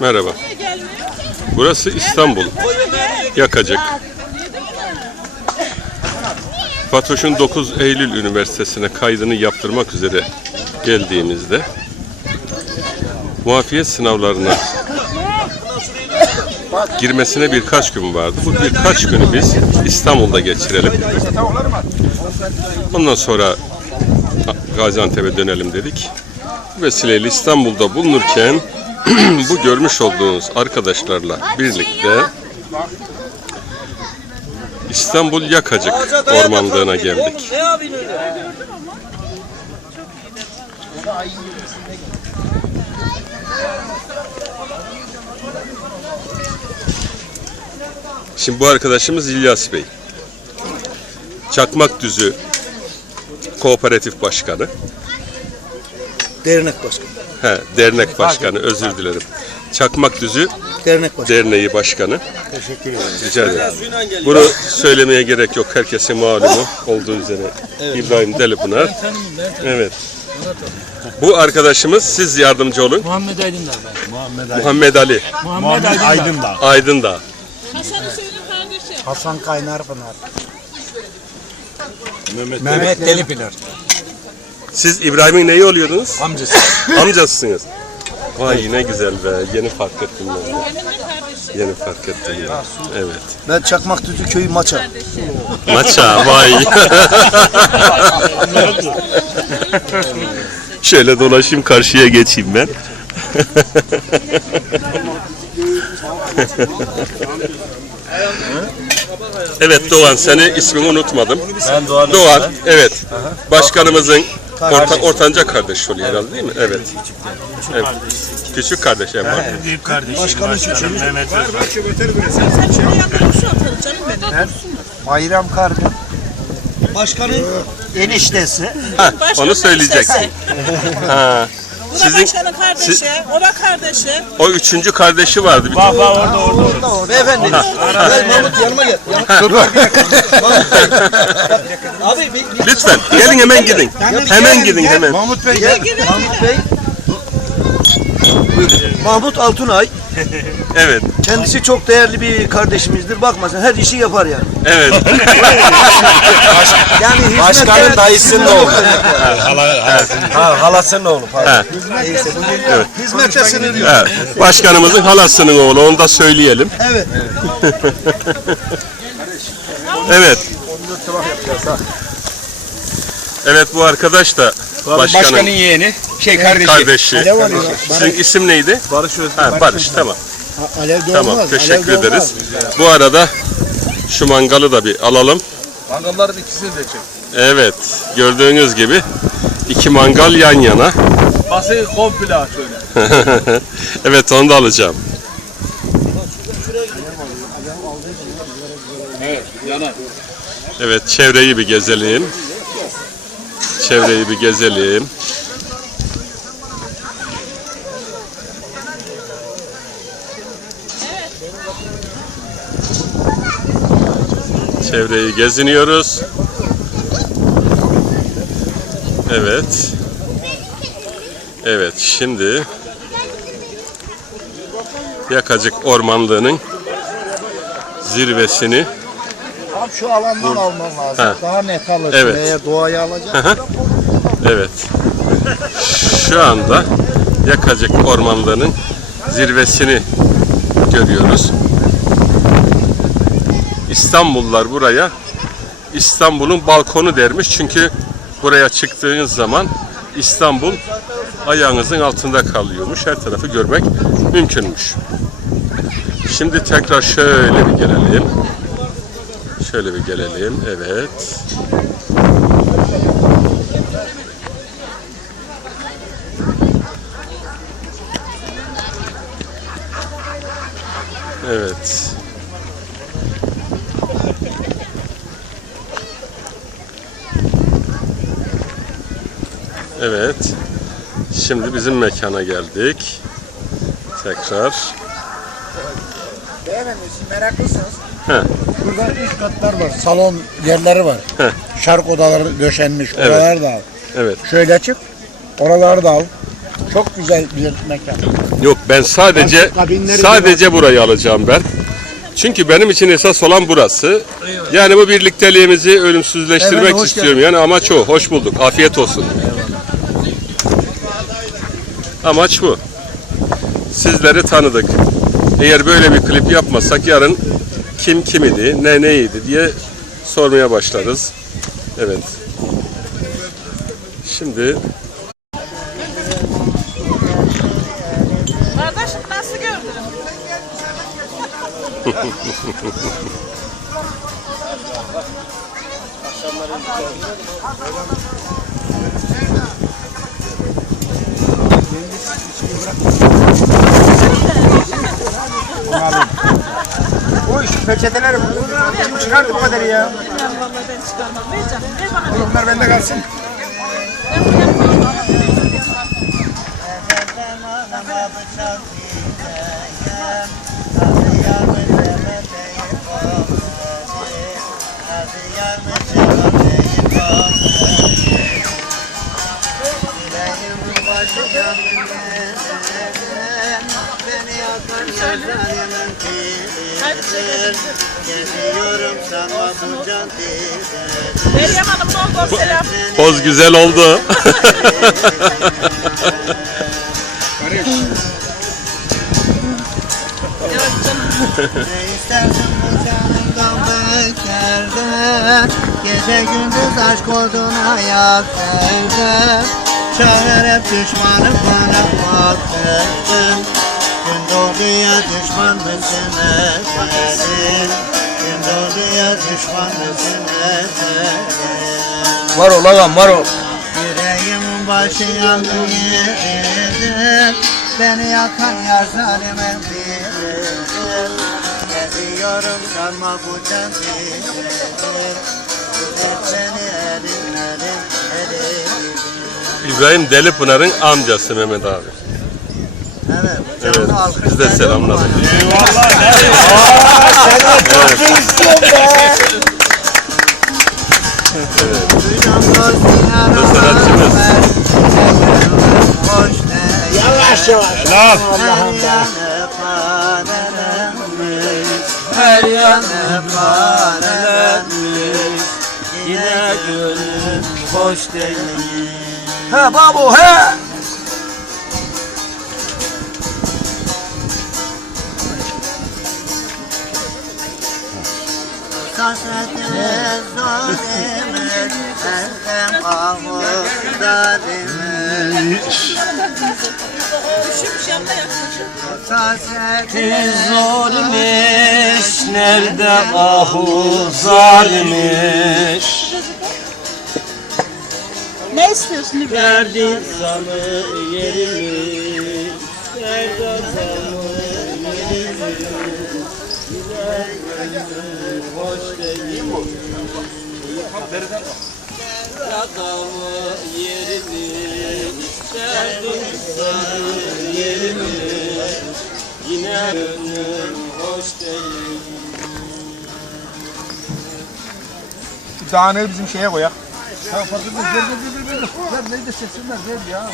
Merhaba. Burası İstanbul. Yakacık. Fatoş'un 9 Eylül Üniversitesi'ne kaydını yaptırmak üzere geldiğimizde muafiyet sınavlarına girmesine birkaç gün vardı. Bu birkaç günü biz İstanbul'da geçirelim. Ondan sonra Gaziantep'e dönelim dedik. Vesileyle İstanbul'da bulunurken bu görmüş olduğunuz arkadaşlarla birlikte İstanbul Yakacık Ormanlığı'na geldik. Şimdi bu arkadaşımız İlyas Bey. Çakmak Düzü Kooperatif Başkanı. Dernek başkanı. He, dernek başkanı özür dilerim. Çakmak Düzü Dernek başkanı. Derneği Başkanı. Teşekkür ederim. Rica ederim. Bunu söylemeye gerek yok. Herkesin malumu olduğu üzere. İbrahim Delipınar. Evet. Bu arkadaşımız siz yardımcı olun. Muhammed Aydınlar ben. Muhammed Ali Muhammed Aydınlar. Aydındağ. Hasan'ı söyle kardeşim. Hasan Kaynarpınar. Mehmet Delipınar. Siz İbrahim'in neyi oluyordunuz? Amcası. Amcasısınız. Vay ne güzel be. Yeni fark ettim ben. de. Yeni fark ettim ben. Evet. Ben Çakmakdüzü köyü Maça. Maça vay. Şöyle dolaşayım karşıya geçeyim ben. evet Doğan seni ismini unutmadım. Ben Doğan Doğan evet. Başkanımızın orta, ortanca kardeşi oluyor herhalde değil mi? Evet. evet. Küçük kardeş en var. Büyük kardeşim başkanım, Mehmet Özbay. Sen şuraya yakın şu atalım canım benim. Bayram Kargı. Başkanın eniştesi. Ha, onu söyleyeceksin. Ha. Bu da Sizin başkanın kardeşi. O da kardeşi. o üçüncü kardeşi vardı. Bir Bak bak orada orada. orada. Beyefendi. Gel Mahmut yanıma gel. Dur Abi bir, bir, Lütfen gelin hemen gidin. Hemen gidin hemen. Mahmut Bey gel. Mahmut Bey. Buyurun. Mahmut Altunay. Evet. Kendisi çok değerli bir kardeşimizdir. Bakma sen her işi yapar yani. Evet. Yani Başkanın dayısının oğlu. Ha, halasının oğlu. pardon. Ha, Neyse bugün hizmette sınır yok. evet. Başkanımızın halasının oğlu onu da söyleyelim. Evet. Evet. Evet bu arkadaş da başkanın, Başkanın yeğeni. Şey kardeşi. kardeşi. Sizin isim neydi? Barış Özbay. Ha, Barış tamam. Alev Tamam teşekkür ederiz. Bu arada şu mangalı da bir alalım. Mangalların ikisini de çek. Evet gördüğünüz gibi iki mangal yan yana. Masayı komple aç öyle. evet onu da alacağım. Evet yanar. Evet çevreyi bir gezelim. Çevreyi bir gezelim. Çevreyi geziniyoruz. Evet. Evet şimdi Yakacık Ormanlığı'nın zirvesini Tam şu alandan alman lazım. Ha. Daha net alırsın. Evet. Eğer doğayı alacaksan. Evet. Şu anda Yakacık Ormanlığı'nın zirvesini görüyoruz. İstanbullular buraya İstanbul'un balkonu dermiş. Çünkü buraya çıktığınız zaman İstanbul ayağınızın altında kalıyormuş. Her tarafı görmek mümkünmüş. Şimdi tekrar şöyle bir gelelim. Şöyle bir gelelim. Evet. Evet. Evet. Şimdi bizim mekana geldik. Tekrar. Siz meraklısınız. He. Burada üst katlar var. Salon yerleri var. Şark odaları döşenmiş. Evet. Oraları da al. Evet. Şöyle çık. Oraları da al. Çok güzel bir mekan. Yok ben sadece kabinleri sadece burayı alacağım ben. Çünkü benim için esas olan burası. Yani bu birlikteliğimizi ölümsüzleştirmek hoş istiyorum. Yani amaç o. Hoş bulduk. Afiyet olsun. Amaç bu. Sizleri tanıdık. Eğer böyle bir klip yapmasak yarın kim kim idi, ne neydi diye sormaya başlarız. Evet. Şimdi Kardeşim nasıl gördün? O iş peçeteler kim çıkardı bu kadar ya? Vallahi ben çıkarmam. Ver canım. Ver bana. Bunlar bende kalsın. Hadi söyle. Geziyorum sanma Meryem Hanım bol bol selam. poz güzel oldu. Gece gündüz aşk oduna yak verdim Çağır hep düşmanım bana baktırdın Gün doğduya düşman mısın efendim Gün doğduya düşman mısın efendim Var ol ağam var ol. Yüreğimin başı yangın yeridir. Beni yakan yar zalime biridir Geziyorum sanma bu can İbrahim Delipınar'ın amcası Mehmet abi. Evet, bu Evet, canlı alkış biz de selamladık. bana. Duydum dostlar Bu sanatçımız. Hoş değil Yavaş yavaş. Helal. Her yanı parelenmiş Her yanı parelenmiş Yine gönlüm hoş değil He babu he. Ahur zalimiz Üşümüş yanına yaklaşık. Kasvetimiz Zulmiş nerede ahu zalmiş Ne istiyorsun İbrahim? Verdi zanı yerimi Nerede zanı yerimi Hoş değil Adamı yerimi Verdi zanı yerimi Yine gönlüm hoş değil Daha ne bizim şeye koyak. Ha etmez. Ver ver ver ver. Ver neydi seçsinler ver ya.